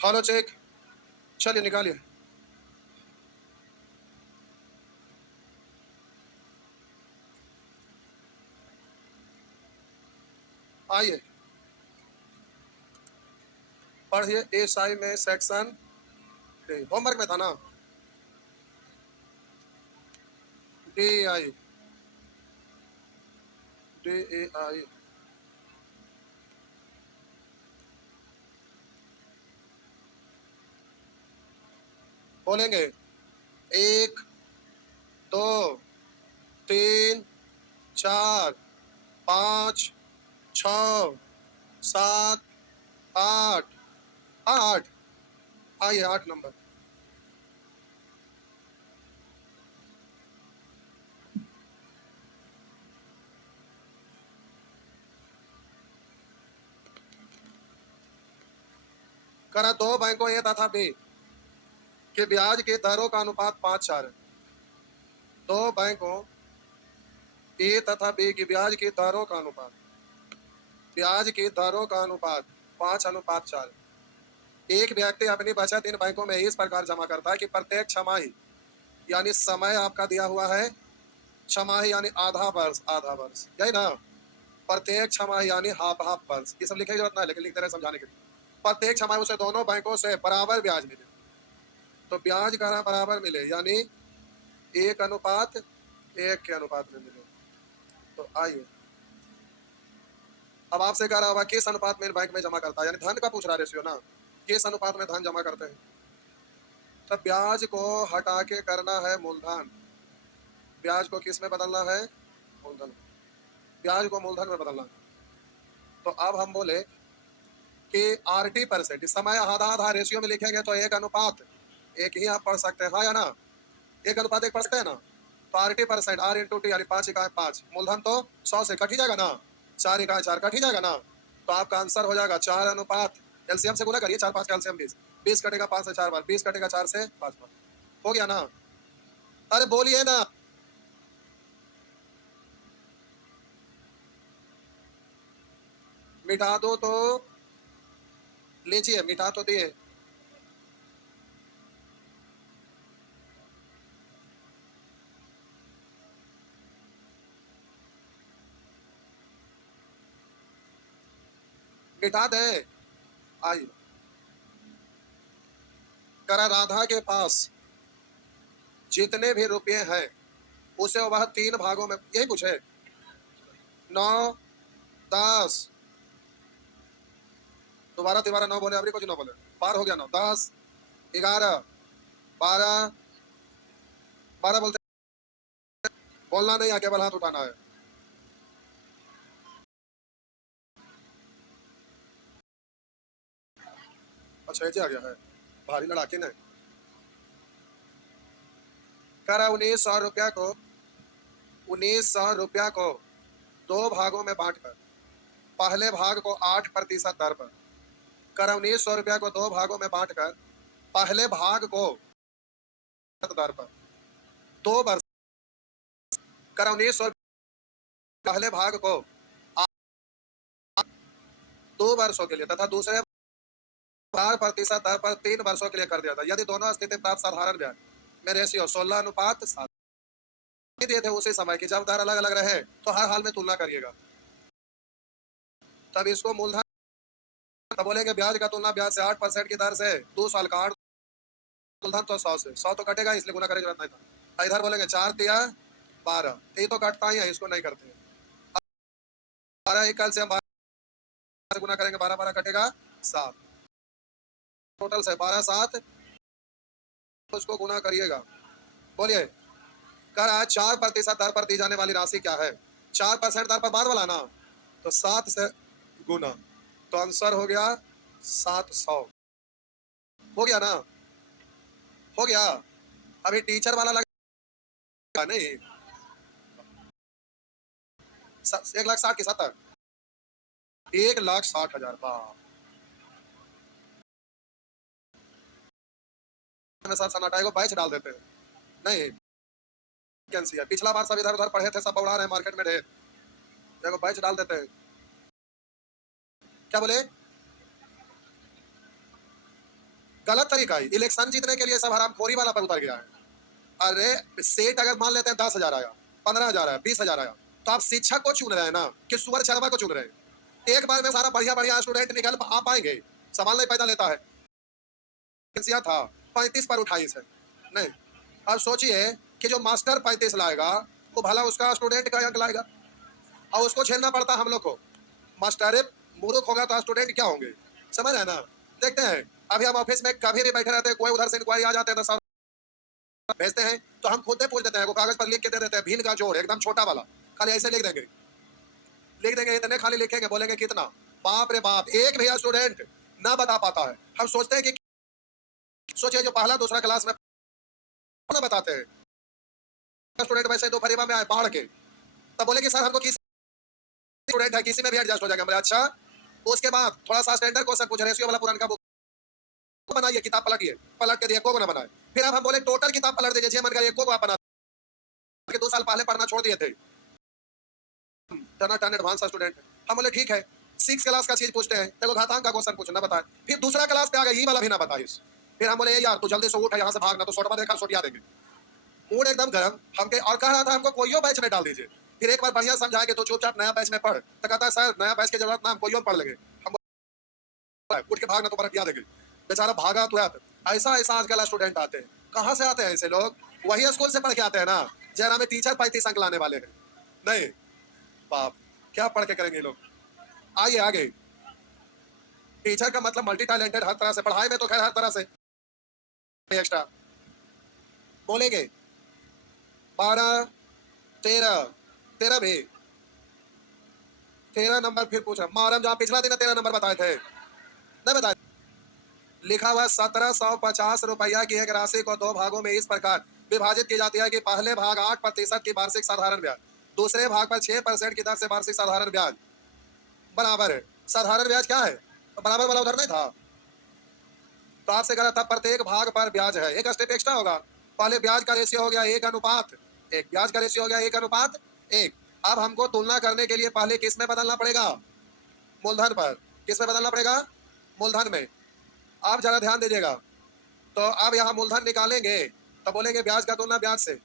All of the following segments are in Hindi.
फॉलो चेक, चलिए निकालिए। आइए पढ़िए एसआई में सेक्शन डी, होमवर्क में था ना, डी आई, डी ए आई। बोलेंगे 1 2 3 4 5 6 7 8, 8। आइए 8 नंबर। करा दो बैंकों ए तथा बी के ब्याज के दरों का अनुपात 5:4 है। दो बैंकों ए तथा बी की ब्याज की दरों का अनुपात, ब्याज की दरों का अनुपात 5:4। एक व्यक्ति अपनी बचत इन बैंकों में इस प्रकार जमा करता है कि प्रत्येक छमाही, यानी समय आपका दिया हुआ है, छमाही यानी आधा वर्ष, आधा वर्ष, यही ना, प्रत्येक छमाही यानी हाफ हाफ वर्ष, ये सब लिखने की जरूरत ना है, लेकिन लिखते रहे समझाने के लिए। प्रत्येक छमाही उसे दोनों बैंकों से बराबर ब्याज मिले, तो ब्याज का बराबर मिले यानी 1:1 के अनुपात में मिले। तो आइए अब आपसे कह रहा होगा किस अनुपात में बैंक में जमा करता है, यानी धन का पूछ रहा रेशियो ना, किस अनुपात में धन जमा करते हैं। तो ब्याज को हटा के करना है मूलधन, ब्याज को किस में बदलना है, मूलधन, ब्याज को मूलधन में बदलना है। तो अब हम बोले कि आरटी परसेंट, इस समय आधा आधा रेशियो में लिखेंगे तो 1:1 ही आप पढ़ सकते हैं, हाँ या ना, 1:1 पढ़ सकते हैं ना। तो RT percent, R into T यानी 5 × 5, मूलधन तो 100 से कट ही जाएगा ना, 4 × 4 कट ही जाएगा ना, तो आपका आंसर हो जाएगा 4 अनुपात, एलसीएम से गुना करिए, 4 5 का एलसीएम 20, 20 कटेगा 5 से 4 बार, 20 कटेगा 4 से 5 बार, हो गया ना। अरे बोलिए ना, मिटा दो तो, लीजिए मिटा तो दिए, मिटा दे। आइए करा राधा के पास जितने भी रुपये हैं उसे वह 3 भागों में, यही पूछे, 9 10, दोबारा तिबारा 9 बोले, अभी कुछ 9 बोले, पार हो गया 9 10 11 12, 12 बोलते, बोलना नहीं है, केवल हाथ उठाना है। अच्छा ऐसे आ गया है, भारी लड़ाके ने। करा 1900 रुपया को, 1900 रुपया को 2 भागों में बांटकर पहले भाग को 8% दर पर, करा 1900 रुपया को 2 भागों में बांटकर पहले भाग को दर पर 2 वर्ष, करा 1900 पहले भाग को 2 वर्षों के लिए तथा दूसरे 4% दर पर 3 वर्षों के लिए कर दिया था, यदि दोनों स्थिति प्राप्त साधारण ब्याज में रेशियो 16:7 दिए थे उसी समय की, जब दर अलग अलग रहे तो हर हाल में तुलना करिएगा, तब इसको मूलधन, तब बोलेंगे ब्याज का तुलना ब्याज से 8% की दर से 2 साल का 8, मूलधन तो 100 से 100 तो कटेगा, इसलिए गुना करने की जरूरत नहीं था। इधर बोलेंगे 4 तिया 12, तो ये तो कटता ही है, इसको नहीं करते। 12 ही कल से हम 12 से गुना करेंगे, 12 12 कटेगा 7, टोटल से 12 7, उसको गुना करिएगा। बोलिए कर आज 4% दर पर दी जाने वाली राशि क्या है, 4% दर पर बाद वाला ना, तो 7 से गुना, तो आंसर हो गया 700, हो गया ना, हो गया। अभी टीचर वाला लगा नहीं, 1,60,000 की 70, 1,60,000 में सर सन्नाटा को बैच डाल देते हैं, नहीं वैकेंसी है, पिछला बार सब इधर उधर पढ़े थे, सब उड़ा रहे हैं मार्केट में ढेर, देखो बैच डाल देते हैं। क्या बोले, गलत तरीका है। इलेक्शन जीतने के लिए सब हरामखोरी वाला पर उतर गया है। अरे सेठ अगर मान लेते हैं 10,000 आया, 15,000 आया, 20,000 आया, तो आप शिक्षक को चुन रहे हैं ना कि सुअर शर्मा को चुन रहे हैं। एक बार में सारा बढ़िया बढ़िया स्टूडेंट निकल आ पाएंगे? सवाल नहीं पैदा लेता है। वैकेंसियां था 35 पर 28 है नहीं। अब सोचिए कि जो मास्टर 35 लाएगा वो भला उसका स्टूडेंट का अंक लाएगा, और उसको झेलना पड़ता हम लोग को। मास्टर मूर्ख होगा तो स्टूडेंट क्या होंगे? समझ रहे हैं ना? देखते हैं अभी हम ऑफिस में कभी भी बैठे रहते हैं, कोई उधर से इंक्वायरी आ जाते हैं तो सर भेजते हैं, तो हम खुद पूछ देते हैं, वो कागज पर लिख के दे देते हैं, भील का जोड़ एकदम छोटा वाला, खाली ऐसे लिख देंगे, लिख देंगे इतने, खाली लिखेंगे, बोलेंगे कितना। बाप रे बाप, एक भैया स्टूडेंट ना बता पाता है। हम सोचते हैं कि सोचिए जो पहला दूसरा क्लास में ना बताते हैं, स्टूडेंट वैसे दो फरीबा में आए बाढ़ के, तब बोले कि सर हमको किसी स्टूडेंट है किसी में भी एडजस्ट हो जाएगा। बोले अच्छा। उसके बाद थोड़ा सा स्टैंडर्ड क्वेश्चन पूछ, रेशियो वाला पुराना बुक बनाइए, किताब पलटिए, पलट के दिए को ना बनाए। फिर अब हम बोले टोटल किताब पलट दीजिए, जे मन करिए को आप बना के 2 साल पहले पढ़ना छोड़ दिए थे, टर्न टर्न एडवांस स्टूडेंट। हम बोले ठीक है, 6 क्लास का चीज पूछते हैं, देखो घातांक का क्वेश्चन पूछना बताए। फिर दूसरा क्लास पे आ गया, ये वाला भी ना बताइस। फिर हम बोले यार तू जल्दी से उठ यहाँ से भागना, तो सोटवा देखा सोटिया देंगे। मूड एकदम गर्म हमके, और कह रहा था हमको कोई बैच में डाल दीजिए। फिर एक बार बढ़िया समझाया कि तू चुपचाप नया बैच में पढ़, तो कहता है सर नया बैच की जरूरत ना, हम कोई पढ़ लेंगे। हम उठ के भागना तो पर देंगे। बेचारा भागा तो ऐसा ऐसा आजकल स्टूडेंट आते हैं। कहाँ से आते हैं ऐसे लोग? वही स्कूल से पढ़ के आते हैं ना जरा में टीचर 35 अंक लाने वाले हैं। नहीं बाप, क्या पढ़ के करेंगे लोग? आइए आगे। टीचर का मतलब मल्टी टैलेंटेड, हर तरह से पढ़ाई में तो खैर हर तरह से एक्स्ट्रा बोलेंगे। 12 13 13 भी 13 नंबर फिर पूछ रहा मारम, जहाँ पिछला दिन 13 नंबर बताए थे नहीं बताए। लिखा हुआ 1750 रुपया की एक राशि को 2 भागों में इस प्रकार विभाजित की जाती है कि पहले भाग 8% की वार्षिक साधारण ब्याज, दूसरे भाग पर 6% की दर से वार्षिक साधारण ब्याज बराबर है। साधारण ब्याज क्या है? तो बराबर वाला उधर नहीं था, तो आपसे कह रहा था प्रत्येक भाग पर ब्याज है, एक स्टेप एक्स्ट्रा होगा। पहले ब्याज का रेशियो हो गया 1:1, ब्याज का रेशियो हो गया 1:1। अब हमको तुलना करने के लिए पहले किस में बदलना पड़ेगा? मूलधन पर। किस में बदलना पड़ेगा? मूलधन में। आप जरा ध्यान दीजिएगा। तो अब यहाँ मूलधन निकालेंगे तो बोलेंगे ब्याज का तुलना ब्याज से,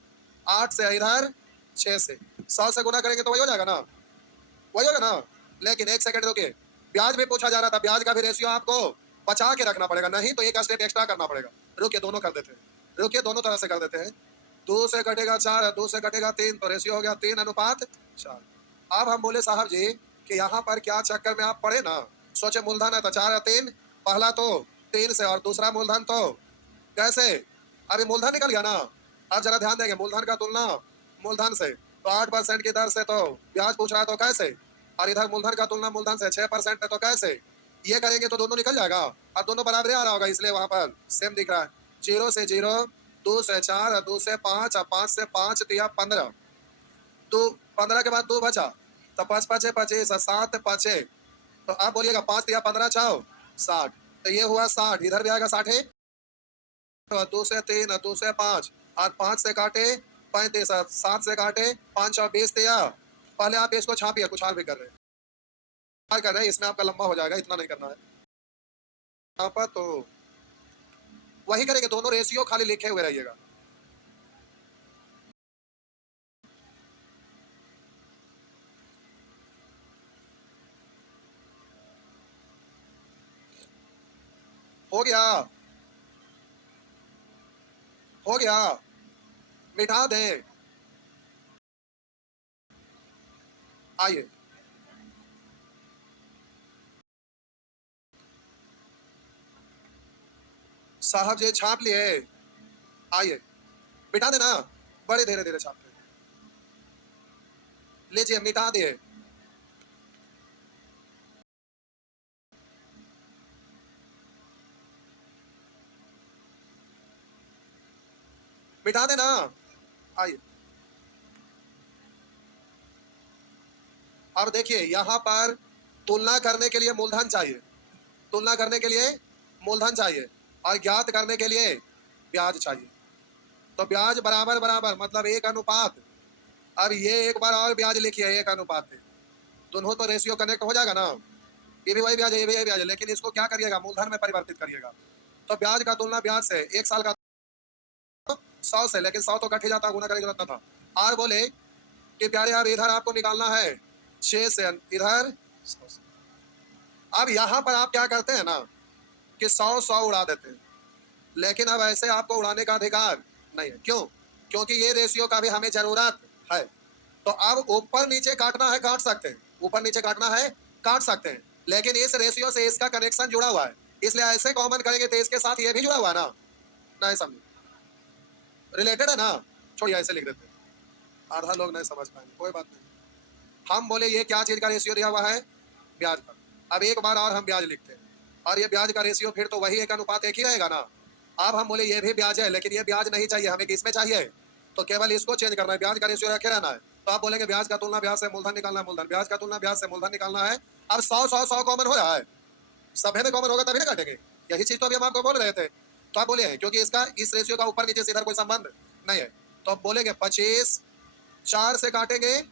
8 से इधर 6 से, 100 से गुना करेंगे तो वही हो जाएगा ना, वही होगा ना। लेकिन एक सेकंड रुकिए, ब्याज भी पूछा जा रहा था, ब्याज का भी रेशियो आपको बचा के रखना पड़ेगा, नहीं तो एक स्टेप एक्स्ट्रा करना पड़ेगा। रुकिए दोनों कर देते हैं, रुकिए दोनों तरह से कर देते हैं। 2 से कटेगा 4, 2 से कटेगा 3, तो रेशियो हो गया 3:4। अब हम बोले साहब जी कि यहाँ पर क्या चक्कर में आप पढ़े ना, सोचे मूलधन है तो 4 या 3, पहला तो 3 से और दूसरा मूलधन तो कैसे? अभी मूलधन निकल गया ना। अब जरा ध्यान देंगे, मूलधन का तुलना मूलधन से, तो 8% की दर से तो ब्याज पूछ रहा है तो कैसे, और इधर मूलधन का तुलना मूलधन से 6% है तो कैसे? ये करेंगे तो दोनों निकल जाएगा, और दोनों बराबर आ रहा होगा, इसलिए वहां पर सेम दिख रहा है। 0 से 0, 2 से 4, 2 से 5, और 5 से 5 दिया 15, तो 15 के बाद 2 बचा, तो 5 5 25, 7 5, तो आप बोलिएगा 5 दिया 15 चाओ 60, तो ये हुआ 60, इधर भी आएगा 60 है। 2 से 3, 2 से 5, और 5 से काटे 35, 7 से काटे 5 और 20 दिया। पहले आप इसको छापिए, कुछ और भी कर रहे हैं, कर रहे हैं, इसमें आपका लंबा हो जाएगा, इतना नहीं करना है। यहाँ पर तो वही करेंगे, दोनों रेशियो खाली लिखे हुए रहिएगा। हो गया, हो गया, मिटा दें। आइए साहब जी छाप लिए, आइए मिटा देना, बड़े धीरे धीरे छापते हैं। लीजिए मिटा दिए। मिटा देना, आइए। अब देखिए यहाँ पर तुलना करने के लिए मूलधन चाहिए, तुलना करने के लिए मूलधन चाहिए, और ज्ञात करने के लिए ब्याज चाहिए। तो ब्याज बराबर बराबर मतलब 1:। अब ये एक बार और ब्याज लिखिए 1:, दोनों तो रेशियो कनेक्ट हो जाएगा ना। ये भी वही ब्याज है, ये भी वही ब्याज है, लेकिन इसको क्या करिएगा, मूलधन में परिवर्तित करिएगा। तो ब्याज का तुलना ब्याज से, 1 साल का 100 से, लेकिन 100 तो कट ही जाता, गुना करने की जरूरत ना था। और बोले कि प्यारे अब इधर आपको निकालना है 6 से, इधर 100 से। अब यहाँ पर आप क्या करते हैं ना कि 100 उड़ा देते हैं, लेकिन अब ऐसे आपको उड़ाने का अधिकार नहीं है। क्यों? क्योंकि ये रेशियो का भी हमें जरूरत है। तो अब ऊपर नीचे काटना है, काट सकते हैं, ऊपर नीचे काटना है, काट सकते हैं, लेकिन इस रेशियो से इसका कनेक्शन जुड़ा हुआ है, इसलिए ऐसे कॉमन करेंगे तो इसके साथ ये भी जुड़ा हुआ है ना, नहीं समझे, रिलेटेड है ना, छोड़िए ऐसे लिख देते हैं, आधा लोग नहीं समझ पाएंगे, कोई बात नहीं। हम बोले ये क्या चीज का रेशियो दिया हुआ है, ब्याज का। अब एक बार और हम ब्याज लिखते हैं, और ये ब्याज का रेशियो फिर तो वही एक अनुपात एक ही रहेगा ना। अब हम बोले ये भी ब्याज है, लेकिन ये ब्याज नहीं चाहिए हमें, किसमें चाहिए, तो केवल इसको चेंज करना है, ब्याज का रेशियो रखे रहना है। तो आप बोलेंगे ब्याज का तुलना ब्याज से मूलधन निकालना है, मूलधन ब्याज का तुलना ब्याज से मूलधन निकालना है। अब 100 कॉमन हो रहा है, सभे में कॉमन होगा तभी ना काटेंगे, यही चीज तो अभी हम आपको बोल रहे थे। तो आप बोले हैं क्योंकि इसका इस रेशियो का ऊपर नीचे से इधर कोई संबंध नहीं है, तो आप बोलेंगे 25 4 से काटेंगे,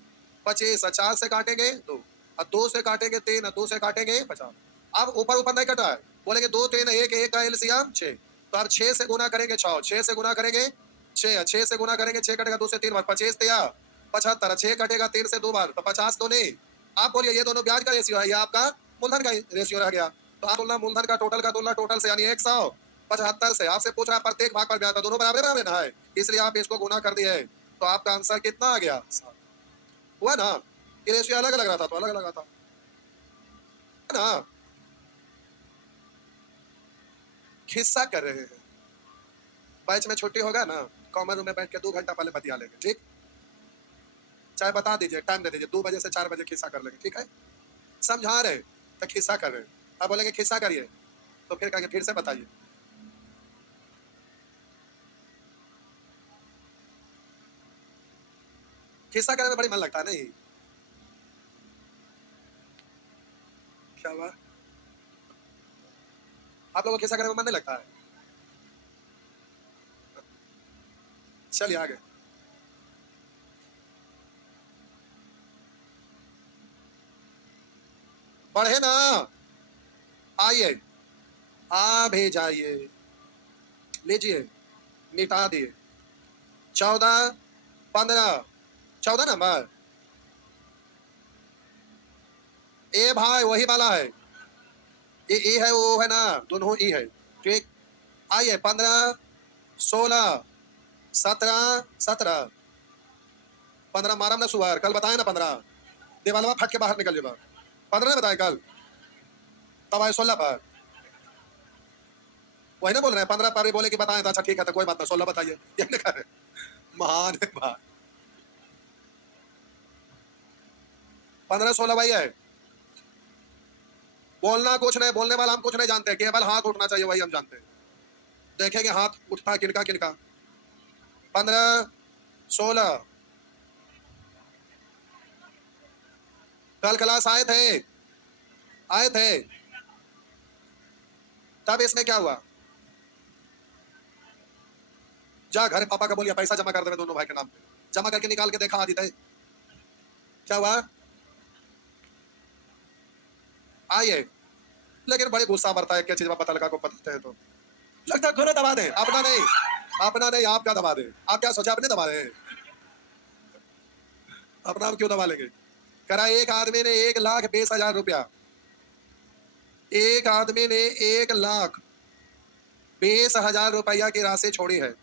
25 4 से काटेंगे 2, और 2 से काटेंगे 3, और 2 से काटेंगे 50। अब ऊपर ऊपर नहीं कटा है, बोलेंगे 2 3 1 1 का एलसीएम 6, तो अब 6 से गुना करेंगे 6, 6 से गुना करेंगे 6, 6 से गुना करेंगे 6 कटेगा 2 से 3 बार, 25 या 75, 6 कटेगा 3 से 2 बार, तो 50 तो नहीं। आप बोलिए ये दोनों ब्याज का रेशियो है, ये आपका मूलधन का रेशियो रह गया। तो आप तुलना मूलधन का तुलना टोटल से, यानी 175 से। आपसे पूछ रहा है प्रत्येक भाग पर ब्याज था, दोनों बराबर बराबर ना है, इसलिए आप इसको गुना कर दिए, तो आपका आंसर कितना आ गया, हुआ ना। ये रेशियो अलग अलग रहा था तो अलग अलग आता ना। खिस्सा कर रहे हैं, बैच में छुट्टी होगा ना, कॉमन रूम में बैठ के 2 घंटा पहले बतिया लेंगे, ठीक, चाहे बता दीजिए, टाइम दे दीजिए, 2 बजे से 4 बजे खिस्सा कर लेंगे, ठीक है, समझा रहे तो खिस्सा कर रहे हैं। अब बोलेंगे खिस्सा करिए, तो फिर कहेंगे फिर से बताइए। खिस्सा करने में बड़ी मन लगता है नहीं, क्या हुआ, आप लोगों को खिस्सा करने में मन नहीं लगता है, चलिए आगे। पढ़े ना, आइए, आ भी जाइए, लीजिए, मिटा दिए, 14 15, 14 नंबर, ए भाई वही वाला है, ये ई है वो है ना, दोनों ई है, ठीक। आइए 15 16 17 17, 15 मारम ना सुअर, कल बताए ना 15, देवालवा फट के बाहर निकल जाए, 15 ने बताए कल, तब आए 16 पर, वही ना बोल रहे हैं, 15 पर भी बोले कि बताए, अच्छा ठीक है तो कोई बात ना, 16 बताइए, ये नहीं कर रहे, महान है भाई, 15 16 भाई है, बोलना कुछ नहीं, बोलने वाला हम कुछ नहीं जानते, केवल हाथ उठना चाहिए वही हम जानते हैं, देखेंगे हाथ उठता किनका किनका। 15 16, कल क्लास आए थे, तब इसमें क्या हुआ, जा घर पापा का बोलिए पैसा जमा कर दे दोनों भाई के नाम पे, जमा करके निकाल के देखा आदित्य, क्या हुआ, आइए, लेकिन बड़े गुस्सा बरता है, क्या चीज पता लगा को बताते हैं तो लगता है घुरे दबा दे, अपना नहीं आप क्या दबा दे, आप क्या सोचा अपने दबा दे, अपना आप क्यों दबा लेंगे। करा एक आदमी ने 1,20,000 रुपया, एक आदमी ने 1,20,000 रुपया की राशि छोड़ी है,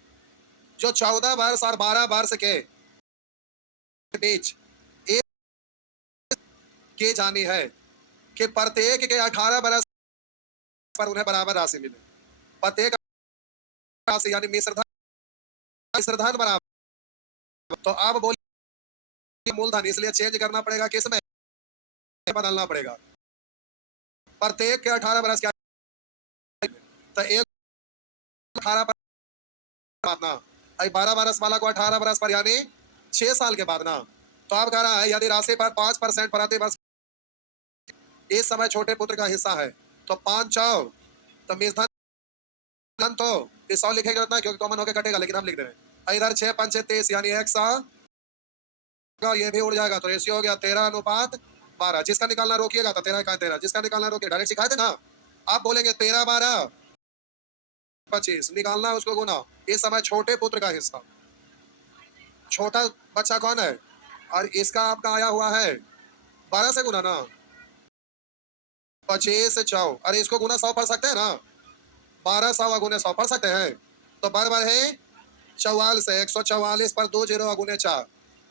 जो 14 वर्ष और 12 वर्ष के बीच एक की जानी है कि प्रत्येक के 18 वर्ष पर उन्हें बराबर राशि मिले, प्रत्येक राशि यानी मिश्रधन बराबर। तो अब बोलिए मूलधन, इसलिए चेंज करना पड़ेगा, किसमें बदलना पड़ेगा, प्रत्येक के 18 वर्ष क्या, तो एक 18 बाद ना, 12 वर्ष वाला को 18 वर्ष पर, यानी 6 साल के बाद ना। तो आप कह रहा है यदि राशि पर 5% प्रति वर्ष इस समय छोटे पुत्र का हिस्सा है, तो 5 चौ, तो मिश्रधन तो इस 100 लिखेगा उतना, क्योंकि कॉमन होकर कटेगा, लेकिन हम लिख दे रहे हैं इधर 6 5 30, यानी 100, ये भी उड़ जाएगा, तो रेशियो हो गया 13:12, जिसका निकालना रोकिएगा तो 13 का 13, जिसका निकालना रोकिए डायरेक्ट सिखा देना। आप बोलेंगे 13 12 25 निकालना उसको गुना। इस समय छोटे पुत्र का हिस्सा, छोटा बच्चा कौन है, और इसका आपका आया हुआ है 12 से गुना ना, 25 से 4। अरे इसको गुना 100 पढ़ सकते हैं ना, 1200 गुने 100 पढ़ सकते हैं। तो बराबर है 44 से 144 पर 2 जीरो गुने 4,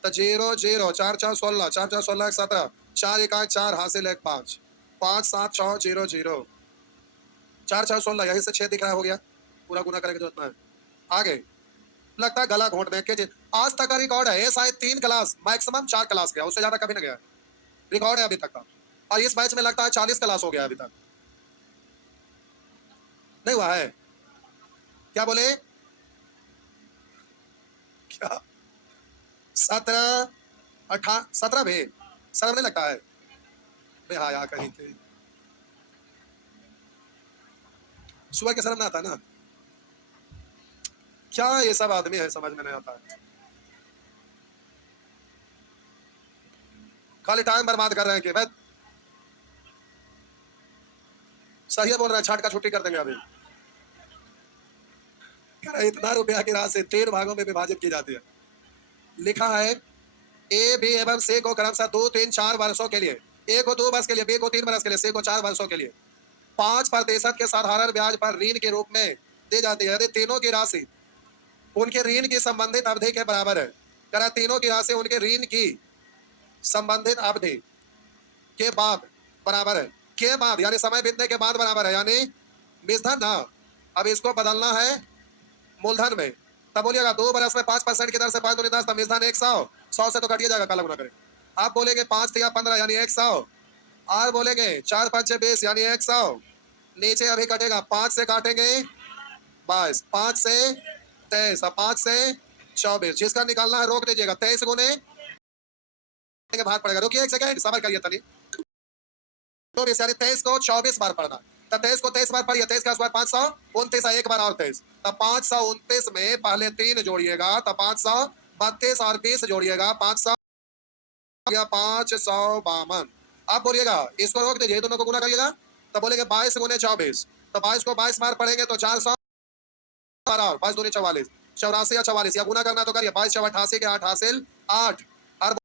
तो 0 0 4 4 16, 4 4 16 17, 4 1 4 हासिल 1 5, 5 7 6 0 0, 4 4 16, यही से 6 दिख रहा हो गया, पूरा गुना करेंगे तो इतना है। आगे लगता है गला घोंट देख के आज तक का रिकॉर्ड है, शायद 3 क्लास मैक्सिमम 4 क्लास गया, उससे ज्यादा कभी नहीं गया, रिकॉर्ड है अभी तक का। और इस मैच में लगता है 40 क्लास हो गया अभी तक, नहीं हुआ है। क्या बोले, क्या 17 18 17 भी शर्म नहीं लगता है बेहाया कहीं के, सुबह के शर्म ना आता ना, क्या ये सब आदमी है समझ में नहीं आता है, खाली टाइम बर्बाद कर रहे हैं कि भाई सही बोल रहा है, छाट का छुट्टी कर देंगे अभी। इतना रुपया की राशि 3 भागों में विभाजित की जाती है। लिखा है ए बी एवं सी को क्रमशः 2 3 4 वर्षों के लिए, ए को 2 वर्ष के लिए, बी को 3 वर्ष के लिए, सी को 4 वर्षों के लिए 5% के साधारण ब्याज पर ऋण के रूप में दी जाती है, यदि तीनों की राशि उनके ऋण की संबंधित अवधि के बराबर है। करा तीनों की राशि उनके ऋण की संबंधित अवधि के बाद बराबर है, के बाद यानी समय बीतने के बाद बराबर है, यानी मूलधन ना। अब इसको बदलना है मूलधन में, तब बोलिएगा 2 बरस में 5% की दर से 5 दूनी 10, तब मूलधन 100, 100 से तो कटिए जाएगा, काला गुना करें। आप बोलेंगे 5 या 15 यानी 100, और बोलेंगे 4 5 20 यानी 100, नीचे अभी कटेगा 5 से काटेंगे 22, 5 से 23, 5 से 24, जिसका निकालना है रोक दीजिएगा, 23 गुने भाग पड़ेगा। रुकिए एक सेकंड, सबर करिए तनी, 24 यानी 23 को 24 बार पढ़ना, तब 23 को 23 बार पढ़िए, 23 का बार 529, एक बार और 23, तब 529 में पहले 3 जोड़िएगा, तब 532 और 20 जोड़िएगा, 500 या 552। आप बोलिएगा इसको रोक दीजिए, दोनों को गुना करिएगा, तब बोलेंगे 22 गुने 24, तो 22 को 22 बार पढ़ेंगे तो 400, 22 दूनी 44, 84 या 44, या गुना करना तो करिए, 22 88 के 8 हासिल 8, और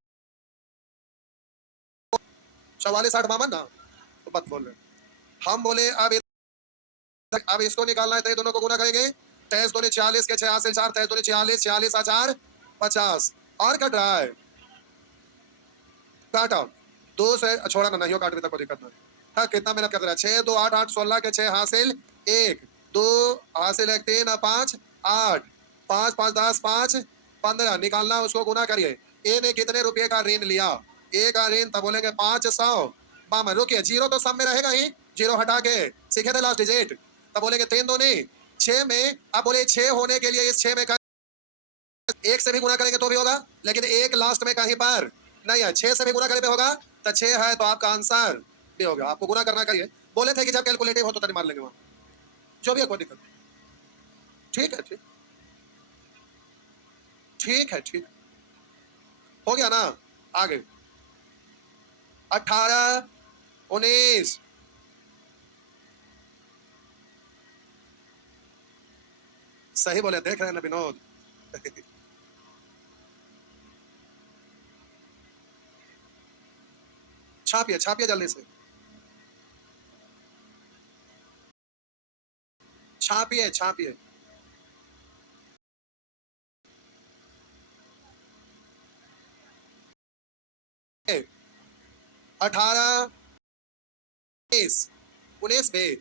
44 8 बावन ना, तो मत बोल रहे हम बोले। अब इसको निकालना है तो ये दोनों को गुना करेंगे, 23 दूनी 40 के 6 हासिल 4, 23 दूनी 46, 46 4 50, और कट रहा है, काट आउट 2 से छोड़ा ना, नहीं काट भी तक कोई दिक्कत नहीं। हाँ कितना मेहनत कर रहा है, 6 2 8 8 16 के 6 हासिल 1 2 हासिल 1 3 5 8 5 5 10 5 15, निकालना उसको गुना करिए। ए ने कितने रुपए का ऋण लिया, ए का ऋण, तब बोलेंगे 500 बावन। रुकिए जीरो तो सब में रहेगा ही, जीरो हटा के सीखे थे लास्ट डिजिट, तब बोलेंगे 3 दूनी 6 में, अब बोले 6 होने के लिए इस 6 में एक से भी गुना करेंगे तो भी होगा, लेकिन एक लास्ट में कहीं पर नहीं है, 6 से भी गुना करे पे होगा, तो 6 है तो आपका आंसर भी होगा। आपको गुना करना करिए, बोले थे कि जब कैलकुलेटिव हो तो तनी मार लेंगे वहां, जो भी है कोई दिक्कत, ठीक है ठीक, ठीक है ठीक, हो गया ना। आगे 18 19, सही बोले, देख रहे हैं ना विनोद छापिए छापिए जल्दी से, छापिए छापिए। 18 19 19 में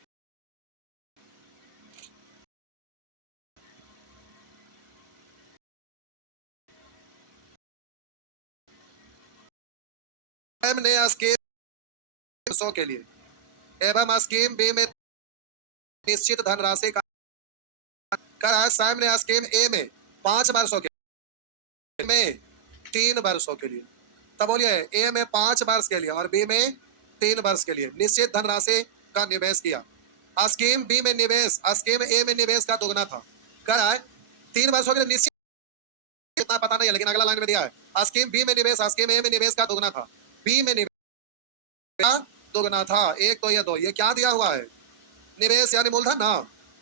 ने स्कीम के लिए एवं स्कीम बी में निश्चित धनराशि का करा, सैम ने स्कीम ए में 5 वर्षों के में 3 वर्षों के लिए, तब बोलिए ए में 5 वर्ष के लिए और बी में 3 वर्ष के लिए निश्चित धनराशि का निवेश किया। स्कीम बी में निवेश स्कीम ए में निवेश का दोगुना था, करा है 3 वर्षों के लिए निश्चित, इतना पता नहीं है लेकिन अगला लाइन में दिया है, स्कीम बी में निवेश स्कीम ए में निवेश का दोगुना था, बी में निवेश का दोगुना था, एक तो ये दो, ये क्या दिया हुआ है, निवेश यानी मूलधन ना।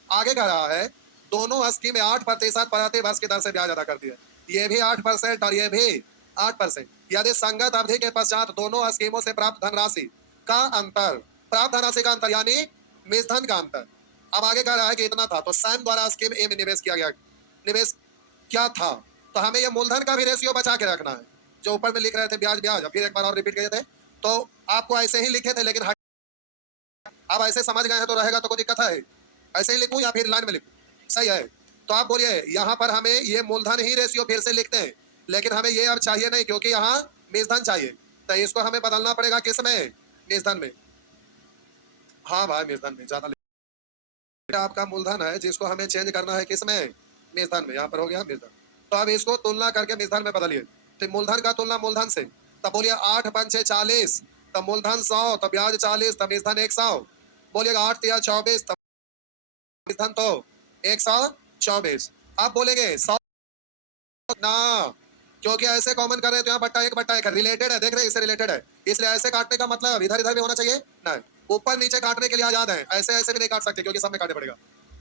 आगे कह रहा है दोनों स्कीम में 8% प्रति वर्ष की दर से ब्याज अदा करती है। ये भी 8% और ये भी 8%। यदि संगत अवधि के पश्चात दोनों स्कीमों से प्राप्त धनराशि का अंतर, प्राप्त धनराशि का अंतर यानी मेजधन का अंतर, अब आगे कह रहा है कि इतना था, तो सैम द्वारा स्कीम ए में निवेश किया गया, निवेश क्या था, तो हमें ये मूलधन का भी रेशियो बचा के रखना है। जो ऊपर में लिख रहे थे ब्याज ब्याज, फिर एक बार और रिपीट किए थे, तो आपको ऐसे ही लिखे थे, लेकिन अब ऐसे समझ गए हैं तो रहेगा तो कोई दिक्कत है? ऐसे ही लिखूं या फिर लाइन में लिखूं? सही है। तो आप बोलिए, यहाँ पर हमें ये मूलधन ही रेशियो फिर से लिखते हैं, लेकिन हमें ये अब चाहिए नहीं, क्योंकि यहाँ मेजधन चाहिए, तो इसको हमें बदलना पड़ेगा किस में? मेजधन में। हाँ भाई, मेजधन में ज्यादा आपका मूलधन है, जिसको हमें चेंज करना है किस में? मेजधन में। यहाँ पर हो गया मेजधन, तो अब इसको तुलना करके मेजधन में बदलिए। तो मूलधन का तुलना मूलधन से, तब बोलिए 8 पंचे 40, तब मूलधन 100, तब ब्याज 40, तब मेजधन 100। बोलिएगा 8 तिया 24, तब मेजधन तो 124। आप बोलेंगे 100 ना, क्योंकि ऐसे कॉमन कर रहे हैं तो यहाँ बट्टा एक रिलेटेड है, देख रहे हैं, इससे रिलेटेड है, इसलिए ऐसे काटने का मतलब इधर इधर भी होना चाहिए नहीं, ऊपर नीचे काटने के लिए आजाद है, ऐसे ऐसे भी नहीं काट सकते, क्योंकि सब में काटना पड़ेगा।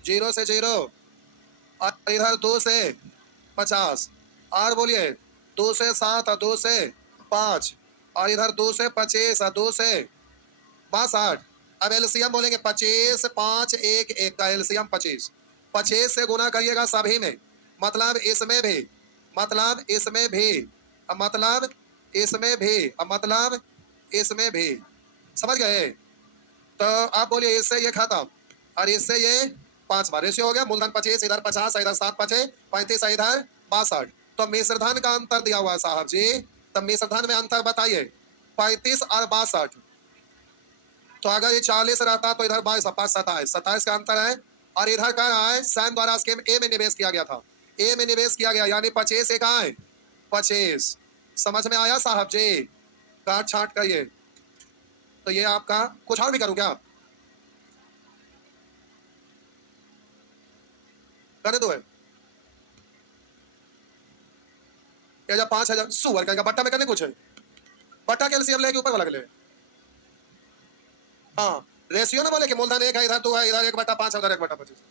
0 से 0 और इधर 2 से 50, और बोलिए 2 से 7 और 2 से 5, और इधर 2 से 25 और 2 से 62। अब एलसीएम बोलेंगे 25 5 1 1 का एलसीएम 25, 25 से गुना करिएगा सभी में, मतलब इसमें भी, मतलब इसमें भी, अब मतलब इसमें भी, अब मतलब इसमें भी, समझ गए? तो आप बोलिए इससे ये खत्म और इससे ये 5 बार रेशियो हो गया, मूलधन 25, इधर 50, इधर 7 पचे 35, इधर 62। तो मिश्रधन का अंतर दिया हुआ है साहब जी, तब मिश्रधन में अंतर बताइए, 35 और 62। तो अगर ये 40 रहता तो इधर 22 5 27, 27 का अंतर है। और इधर कह रहा है सैम द्वारा स्कीम ए में निवेश किया गया था, ए में निवेश किया गया, यानी 25 एक आए 25। समझ में आया साहब जी? काट छाट करिए। तो ये आपका, कुछ और भी करूं क्या? करने दो है, या जब 5000 सुअर का बट्टा में करने कुछ है, बट्टा कैल्सियम लेके ऊपर वाला के ले। हाँ, रेशियो ना बोले कि मूलधन 1 है, इधर 2 है, इधर 1/5, उधर 1/25।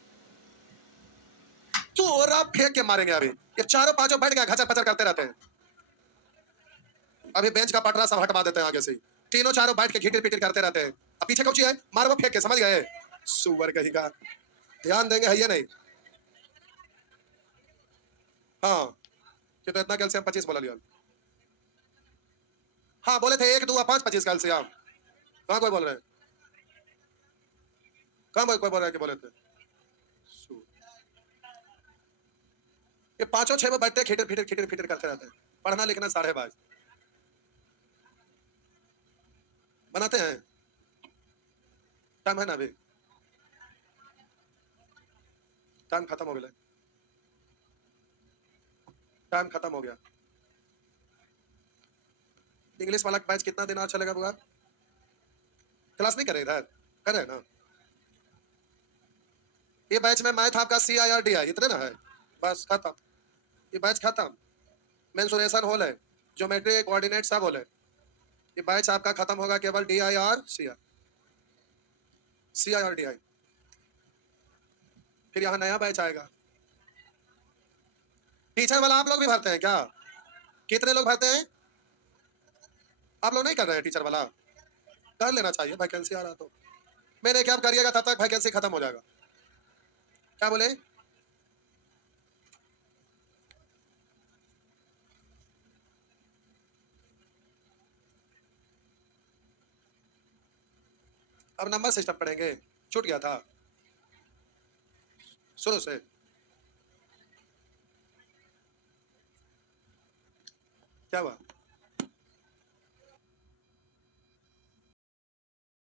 तो और आप फेंक के मारेंगे अभी, ये चारों पांचों बैठ गए घचर पचर करते रहते हैं। अभी बेंच का पटरा सब हटवा देते हैं आगे से, तीनों चारों बैठ के घिटिर पिटिर करते रहते हैं। अब पीछे कौची है, मार वो फेंक के, समझ गए? सुअर कहीं का, ध्यान देंगे है ये नहीं। हाँ, कि तो इतना कैल्शियम 25 बोला लिया। हाँ बोले थे 1 2 5 25 कैल्शियम। कहाँ कोई बोल रहे हैं? कहाँ कोई बोल रहा है कि बोले थे? ये पांचों छह में बैठते खिटर फिटर करते रहते हैं, पढ़ना लिखना साढ़े बाज बनाते हैं। टाइम है ना अभी, टाइम खत्म हो गया, टाइम खत्म हो गया। इंग्लिश वाला बैच कितना दिन और चलेगा बुआ? क्लास नहीं कर रहे इधर, कर रहे हैं ना? ये बैच में मैथ आपका CIRDI इतने ना है, बस खत्म, ये बैच खत्म। मेंसुरेशन होल है, ज्योमेट्री कोऑर्डिनेट सब होल है, ये बैच आपका खत्म होगा, केवल CIRDI। फिर यहाँ नया बैच आएगा। टीचर वाला आप लोग भी भरते हैं क्या? कितने लोग भरते हैं? आप लोग नहीं कर रहे हैं टीचर वाला? कर लेना चाहिए, वैकेंसी आ रहा तो मेरे क्या करिएगा, तब तक वैकेंसी खत्म हो जाएगा। क्या बोले? अब नंबर सिस्टम पढ़ेंगे, छूट गया था शुरू से। क्या हुआ?